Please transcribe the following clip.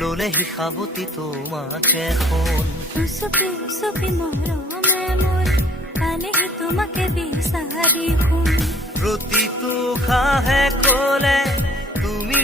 ললে শিখাবতি তোমাকে এখন উচুপি উচুপি মৰমে মোৰ পালেহি তোমাকে বিচাৰি শুন প্ৰতিটো খাহে কলে তুমি